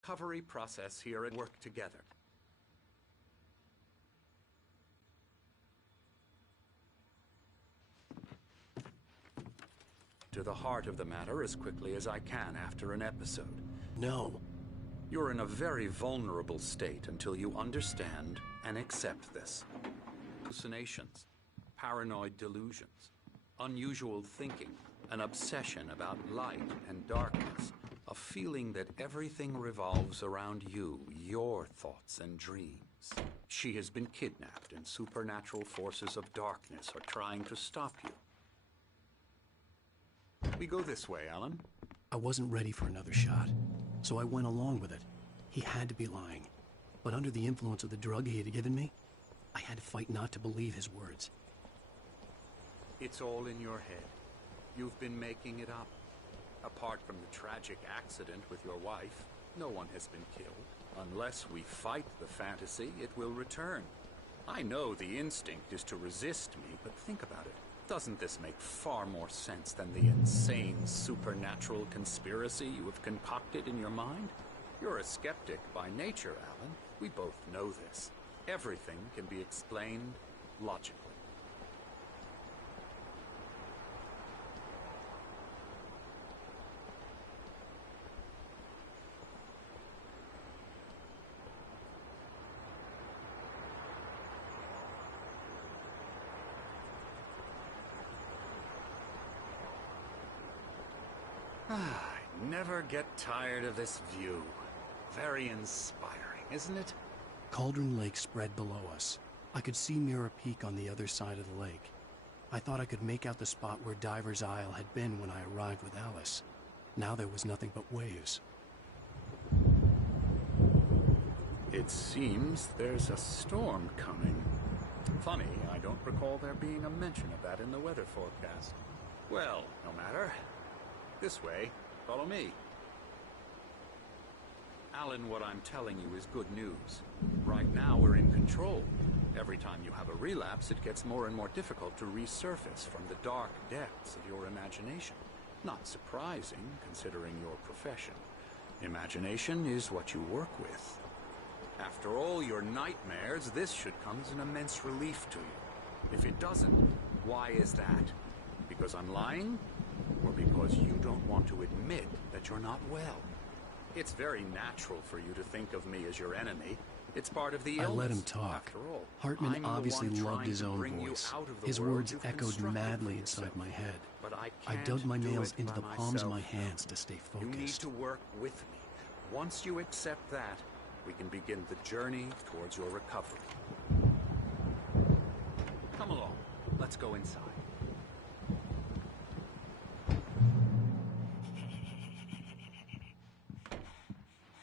recovery process here and work together. To the heart of the matter as quickly as I can after an episode. No. You're in a very vulnerable state until you understand and accept this. Hallucinations, paranoid delusions, unusual thinking, an obsession about light and darkness, a feeling that everything revolves around you, your thoughts and dreams. She has been kidnapped and supernatural forces of darkness are trying to stop you. We go this way, Alan. I wasn't ready for another shot, so I went along with it. He had to be lying. But under the influence of the drug he had given me, I had to fight not to believe his words. It's all in your head. You've been making it up. Apart from the tragic accident with your wife, no one has been killed. Unless we fight the fantasy, it will return. I know the instinct is to resist me, but think about it. Doesn't this make far more sense than the insane supernatural conspiracy you have concocted in your mind? You're a skeptic by nature, Alan. We both know this. Everything can be explained logically. I never get tired of this view. Very inspiring, isn't it? Cauldron Lake spread below us. I could see Mirror Peak on the other side of the lake. I thought I could make out the spot where Diver's Isle had been when I arrived with Alice. Now there was nothing but waves. It seems there's a storm coming. Funny, I don't recall there being a mention of that in the weather forecast. Well, no matter. This way. Follow me. Alan, what I'm telling you is good news. Right now, we're in control. Every time you have a relapse, it gets more and more difficult to resurface from the dark depths of your imagination. Not surprising, considering your profession. Imagination is what you work with. After all your nightmares, this should come as an immense relief to you. If it doesn't, why is that? Because I'm lying? Or because you don't want to admit that you're not well? It's very natural for you to think of me as your enemy. It's part of the illness. I let him talk. After all, Hartman obviously loved his own voice. His words echoed madly inside my head. But I dug my nails into the palms of my hands to stay focused. You need to work with me. Once you accept that, we can begin the journey towards your recovery. Come along. Let's go inside.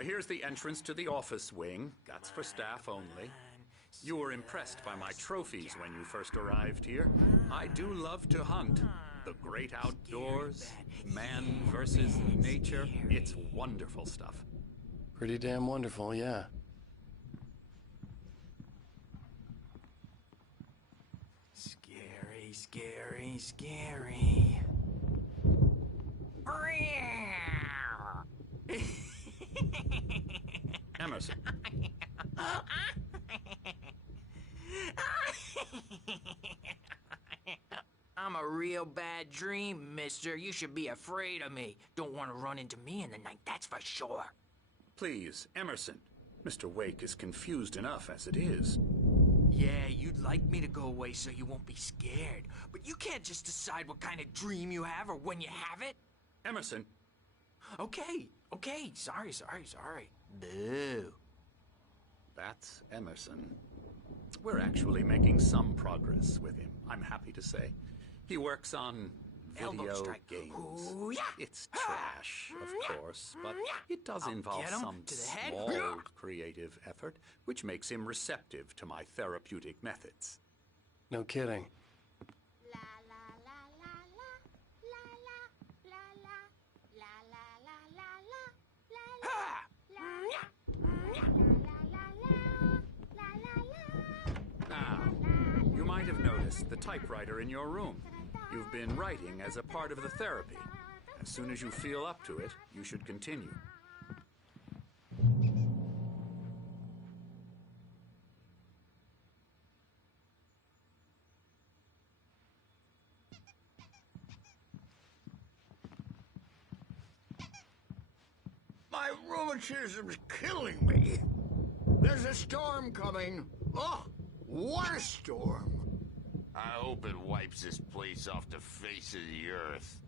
Here's the entrance to the office wing. That's for staff only. You were impressed by my trophies when you first arrived here. I do love to hunt. The great outdoors, man versus nature. It's wonderful stuff. Pretty damn wonderful, yeah. Scary, scary, scary. Emerson. I'm a real bad dream, mister. You should be afraid of me. Don't want to run into me in the night, that's for sure. Please, Emerson. Mr. Wake is confused enough as it is. Yeah, you'd like me to go away so you won't be scared. But you can't just decide what kind of dream you have or when you have it. Emerson. Okay. Sorry. Boo. That's Emerson. We're actually making some progress with him, I'm happy to say. He works on video games. Ooh, yeah. It's trash, of course, but it does involve some small creative effort, which makes him receptive to my therapeutic methods. No kidding. Now, you might have noticed the typewriter in your room. You've been writing as a part of the therapy. As soon as you feel up to it, you should continue. My rheumatism's killing me. There's a storm coming. Oh, what a storm. I hope it wipes this place off the face of the earth.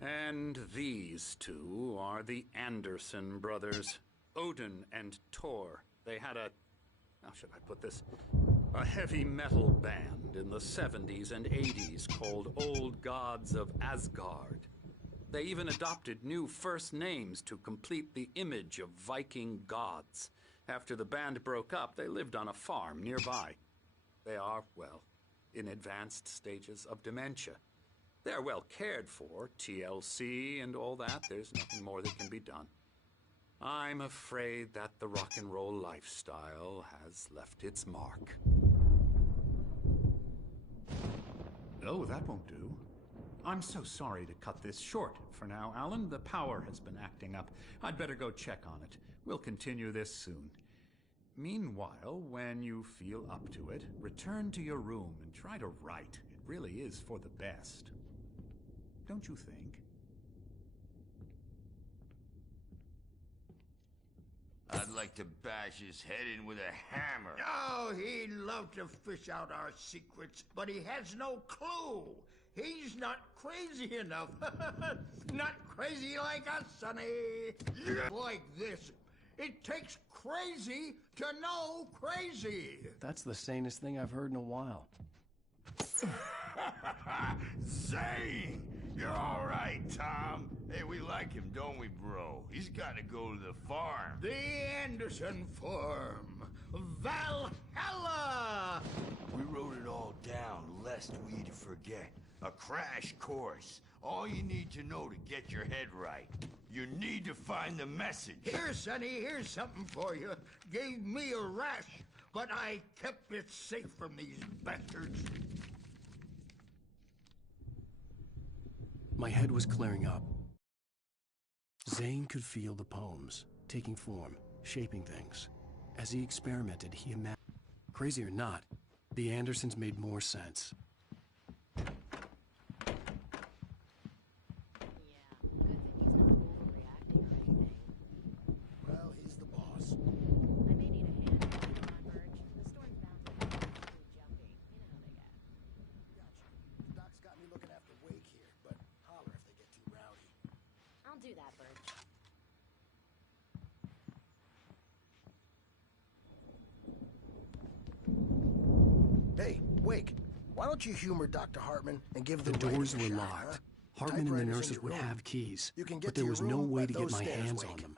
And these two are the Anderson brothers, Odin and Thor. They had a, how should I put this, a heavy metal band in the 70s and 80s called Old Gods of Asgard. They even adopted new first names to complete the image of Viking gods. After the band broke up, they lived on a farm nearby. They are, well, in advanced stages of dementia. They're well cared for, TLC and all that. There's nothing more that can be done. I'm afraid that the rock and roll lifestyle has left its mark. Oh, that won't do. I'm so sorry to cut this short for now, Alan. The power has been acting up. I'd better go check on it. We'll continue this soon. Meanwhile, when you feel up to it, return to your room and try to write. It really is for the best. Don't you think? I'd like to bash his head in with a hammer. Oh, he'd love to fish out our secrets, but he has no clue. He's not crazy enough. Not crazy like us, Sonny. Like this. It takes crazy to know crazy. That's the sanest thing I've heard in a while. Zane! You're all right, Tom. Hey, we like him, don't we, bro? He's got to go to the farm. The Anderson Farm. Valhalla! We wrote it all down, lest we'd forget. A crash course. All you need to know to get your head right. You need to find the message. Here, Sonny, here's something for you. Gave me a rash, but I kept it safe from these bastards. My head was clearing up. Zane could feel the poems, taking form, shaping things. As he experimented, he imagined. Crazy or not, the Andersons made more sense. Well, he's the boss. I may need a hand on Birch. The storm's bound to be jumpy. You know how they get. Gotcha. Doc's got me looking after Wake here, but holler if they get too rowdy. I'll do that, Birch. Hey, Wake, why don't you humor Dr. Hartman and give The the doors writers were a shot, locked. huh? Hartman and the Typewriter's in nurses your would room. have keys, You can get but to there your was no room way by to get those my stairs, hands Wake. on them.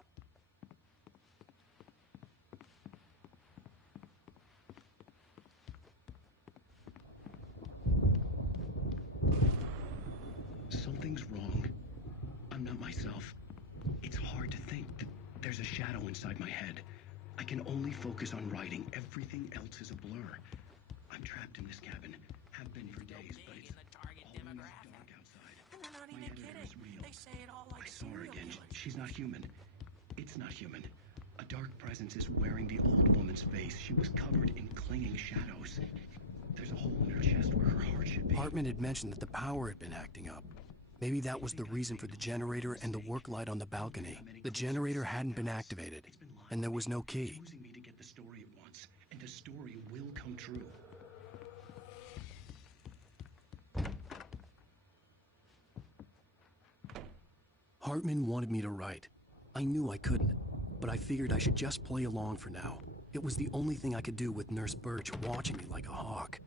Something's wrong. I'm not myself. It's hard to think that there's a shadow inside my head. I can only focus on writing. Everything else is a blur. I'm trapped in this cabin. Have been for days, but it's in the target always demographic. dark outside. And they're not My even editor kidding. is real. They say it all like I saw her serial again. killers. She's not human. It's not human. A dark presence is wearing the old woman's face. She was covered in clinging shadows. There's a hole in her chest where her heart should be. Hartman had mentioned that the power had been acting up. Maybe that was the reason for the generator and the work light on the balcony. The generator hadn't been activated, and there was no key. Choosing me to get the story at once, and the story will come true. Hartman wanted me to write. I knew I couldn't, but I figured I should just play along for now. It was the only thing I could do with Nurse Birch watching me like a hawk.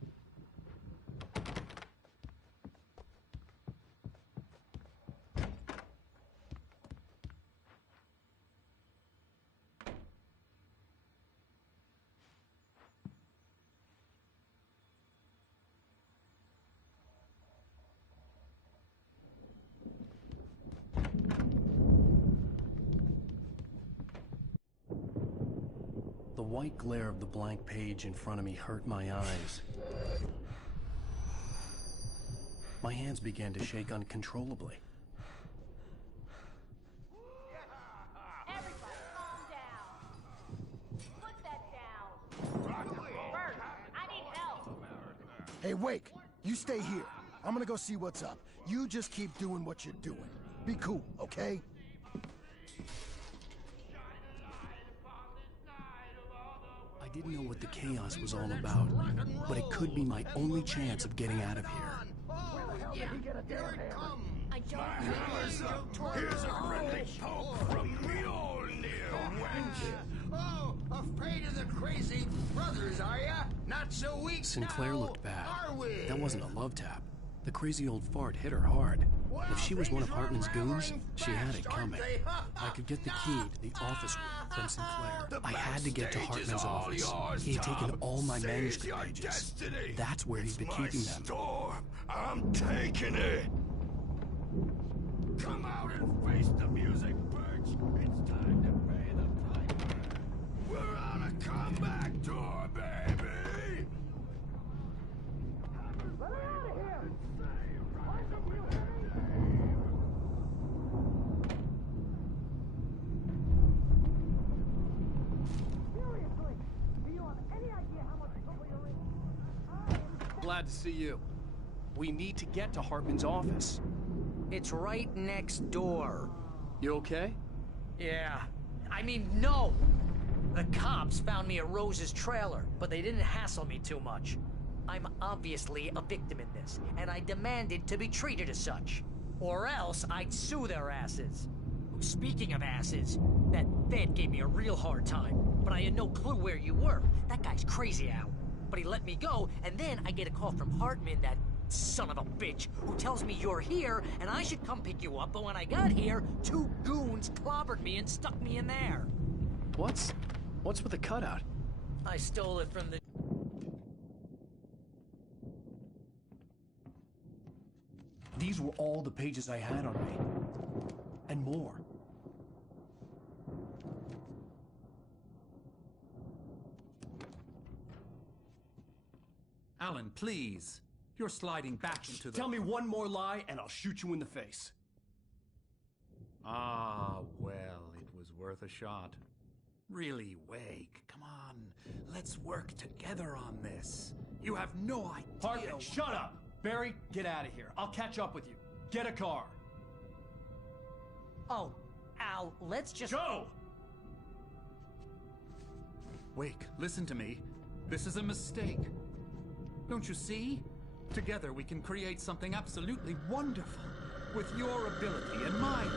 The white glare of the blank page in front of me hurt my eyes. My hands began to shake uncontrollably. Everybody, calm down. Put that down. Birch, I need help. Hey, Wake, you stay here. I'm gonna go see what's up. You just keep doing what you're doing. Be cool, okay? didn't know what the chaos was all about, but it could be my only chance of getting out of here. Oh, yeah, here it comes. I don't Here's a friendly poke from Mjolnir, wench. Oh, afraid of the crazy brothers, are ya? Not so weak Sinclair now, looked bad. are we? That wasn't a love tap. The crazy old fart hit her hard. Well, If she was one of things are Hartman's goons, unraveling she had it fast, aren't coming. they? I could get the key to the office room from Sinclair. The I had to get to backstage is Hartman's all office. yours, He had taken Tom. all my Seize manuscript your pages. destiny. That's where he'd It's been my keeping them. store. I'm taking it. Come out and face the music, Birch. It's time to pay the piper. We're on a comeback tour, baby. Let her out of here! Seriously, do you have any idea how much trouble you're in? Glad to see you. We need to get to Hartman's office. It's right next door. You okay? Yeah. I mean, no! The cops found me at Rose's trailer, but they didn't hassle me too much. I'm obviously a victim in this, and I demanded to be treated as such. Or else I'd sue their asses. Speaking of asses, that Fed gave me a real hard time, but I had no clue where you were. That guy's crazy, Al. But he let me go, and then I get a call from Hartman, that son of a bitch, who tells me you're here, and I should come pick you up, but when I got here, 2 goons clobbered me and stuck me in there. What's with the cutout? I stole it from the... These were all the pages I had on me. And more. Alan, please. You're sliding back into the... Tell me one more lie and I'll shoot you in the face. Ah, well, it was worth a shot. Really, Wake, come on. Let's work together on this. You have no idea... Hartman, shut up! Barry, get out of here. I'll catch up with you. Get a car. Oh, Al, let's just... Go! Wake, listen to me. This is a mistake. Don't you see? Together we can create something absolutely wonderful. With your ability and mine.